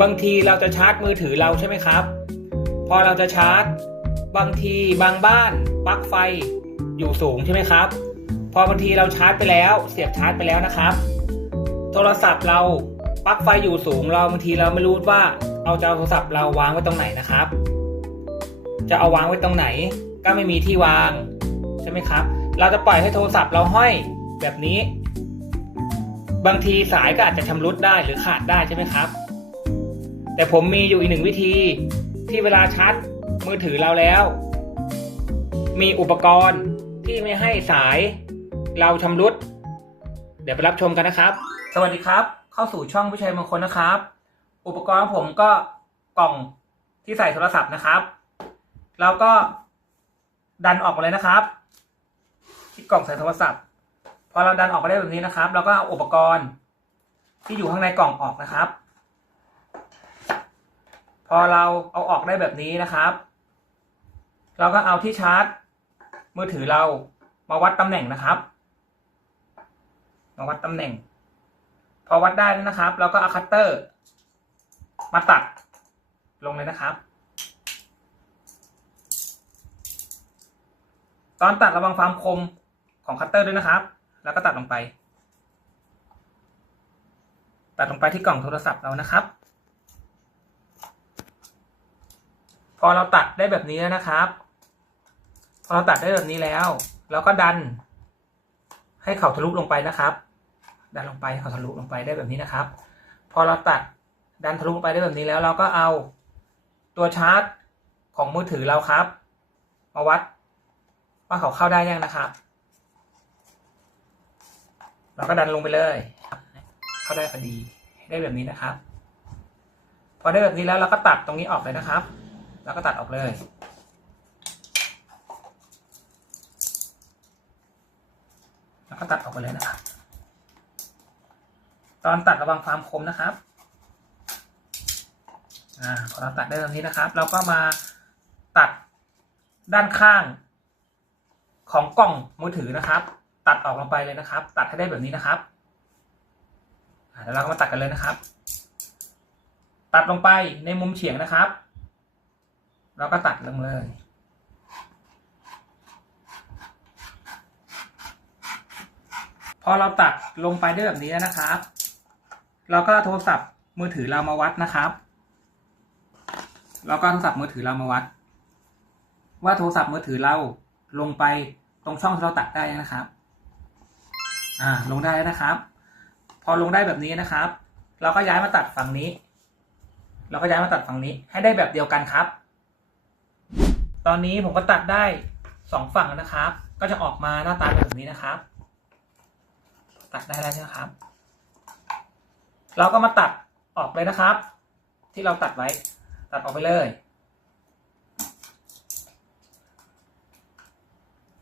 บางทีเราจะชาร์จมือถือเราใช่ไหมครับ พอเราจะชาร์จ บางทีบางบ้านปลั๊กไฟอยู่สูงใช่ไหมครับ พอบางทีเราชาร์จไปแล้ว เสียบชาร์จไปแล้วนะครับ โทรศัพท์เราปลั๊กไฟอยู่สูงเราบางทีเราไม่รู้ว่าเอาจะเอาโทรศัพท์เราวางไว้ตรงไหนนะครับ จะเอาวางไว้ตรงไหน ก็ไม่มีที่วางใช่ไหมครับ เราจะปล่อยให้โทรศัพท์เราห้อยแบบนี้ บางทีสายก็อาจจะชำรุดได้หรือขาดได้ใช่ไหมครับ แต่ผมมีอยู่อีกหนึ่งวิธีที่เวลาชาร์จมือถือเราแล้ว มีอุปกรณ์ที่ไม่ให้สายเราชำรุด เดี๋ยวไปรับชมกันนะครับ สวัสดีครับ เข้าสู่ช่องผู้ชัยมงคลนะครับ อุปกรณ์ของผมก็กล่องที่ใส่โทรศัพท์นะครับ เราก็ดันออกมาเลยนะครับที่กล่องใส่โทรศัพท์พอเราดันออกมาได้แบบนี้นะครับ เราก็เอาอุปกรณ์ที่อยู่ข้างในกล่องออกนะครับ อเราเอาออกได้แบบนี้นะครับ เราก็เอาที่ชาร์จ มือถือเรามาวัดตำแหน่งนะครับ มาวัดตำแหน่ง พอวัดได้แล้วนะครับ เราก็เอาคัตเตอร์ มาตัดลงเลยนะครับ ตอนตัดระวังความคมของคัตเตอร์ด้วยนะครับ แล้วก็ตัดลงไป ตัดลงไปที่กล่องโทรศัพท์เรานะครับ พอเราตัดได้แบบนี้แล้วนะครับ พอเราตัดได้แบบนี้แล้ว เราก็ดัน ให้เขาทะลุลงไปนะครับ ดันลงไปเขาทะลุลงไปได้แบบนี้นะครับ พอเราตัดดันทะลุลงไปได้แบบนี้แล้ว เราก็เอาตัวชาร์จของมือถือเราครับ มาวัดว่าเขาเข้าได้ยังนะครับ เราก็ดันลงไปเลย เข้าได้พอดีได้แบบนี้นะครับ พอได้แบบนี้แล้วเราก็ตัดตรงนี้ออกเลยนะครับ แล้วก็ตัดออกเลยแล้วก็ตัดออกไปเลยนะครับ ตอนตัดระวังความคมนะครับอ่าพอเราตัดได้แบบนี้นะครับ เราก็มาตัดด้านข้างของกล่องมือถือนะครับ ตัดออกลงไปเลยนะครับ ตัดให้ได้แบบนี้นะครับแล้วเราก็มาตัดกันเลยนะครับ ตัดลงไปในมุมเฉียงนะครับ เราก็ตัดลงเลยพอเราตัดลงไปได้แบบนี้แล้วนะครับ เราก็โทรศัพท์มือถือเรามาวัดนะครับ เราก็โทรศัพท์มือถือเรามาวัด ว่าโทรศัพท์มือถือเราลงไปตรงช่องที่เราตัดได้นะครับ อ่า ลงได้นะครับ พอลงได้แบบนี้นะครับ เราก็ย้ายมาตัดฝั่งนี้ เราก็ย้ายมาตัดฝั่งนี้ ให้ได้แบบเดียวกันครับ ตอนนี้ผมก็ตัดได้สองฝั่งนะครับ ก็จะออกมาหน้าตาแบบนี้นะครับ ตัดได้แล้วใช่ไหมครับ เราก็มาตัดออกเลยนะครับ ที่เราตัดไว้ ตัดออกไปเลย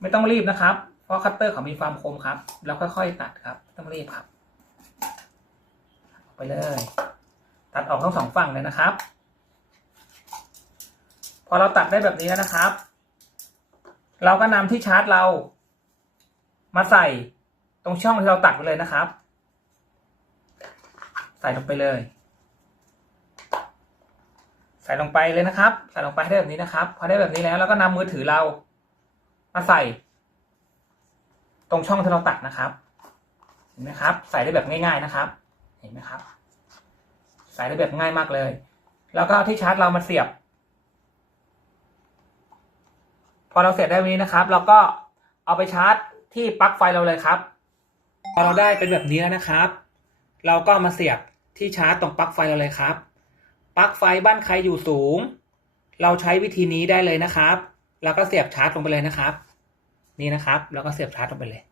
ไม่ต้องรีบนะครับ เพราะคัตเตอร์เขามีความคมครับ แล้วค่อยๆตัดครับไม่ต้องรีบครับ ออกไปเลย ตัดออกทั้งสองฝั่งเลยนะครับ พอเราตัดได้แบบนี้แล้วนะครับ เราก็นำที่ชาร์จเรา มาใส่ตรงช่องที่เราตัดไปเลยนะครับ ใส่ลงไปเลย ใส่ลงไปเลยนะครับ ใส่ลงไปให้ได้แบบนี้นะครับ พอได้แบบนี้แล้วเราก็นำมือถือเรา มาใส่ ตรงช่องที่เราตัดนะครับเห็นไหมครับ ใส่ได้แบบง่าย ๆนะครับ เห็นไหมครับ ใส่ได้แบบง่ายมากเลย แล้วก็เอาที่ชาร์จเรามาเสียบ พอเราเสร็จได้แบบนี้นะครับ เราก็เอาไปชาร์จที่ปลั๊กไฟเราเลยครับ พอเราได้เป็นแบบนี้แล้วนะครับ เราก็มาเสียบที่ชาร์จตรงปลั๊กไฟเราเลยครับ ปลั๊กไฟบ้านใครอยู่สูง เราใช้วิธีนี้ได้เลยนะครับ แล้วก็เสียบชาร์จลงไปเลยนะครับ นี่นะครับ แล้วก็เสียบชาร์จลงไปเลย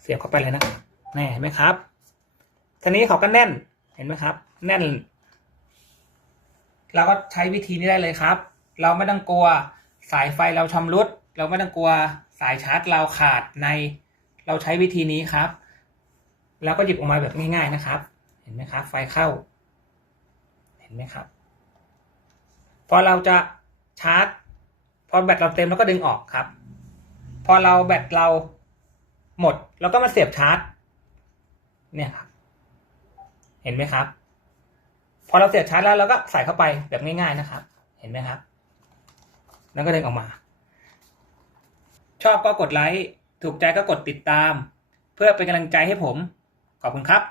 เสียบเข้าไปเลยนะครับแน่เห็นไหมครับทีนี้เขาก็แน่นเห็นไหมครับ แน่น เราก็ใช้วิธีนี้ได้เลยครับ เราไม่ต้องกลัวสายไฟเราชำรุด เราไม่ต้องกลัวสายชาร์จเราขาดใน เราใช้วิธีนี้ครับ แล้วก็หยิบออกมาแบบง่ายๆนะครับ เห็นไหมครับ ไฟเข้า เห็นไหมครับ พอเราจะชาร์จ พอแบตเราเต็มเราก็ดึงออกครับ พอเราแบตเราหมดเราก็มาเสียบชาร์จ เนี่ยครับ เห็นไหมครับ พอเราเสียบชาร์จแล้วเราก็ใส่เข้าไปแบบง่ายๆนะครับ เห็นไหมครับ แล้วก็ดึงออกมา ชอบก็กดไลค์ ถูกใจก็กดติดตาม เพื่อเป็นกำลังใจให้ผม ขอบคุณครับ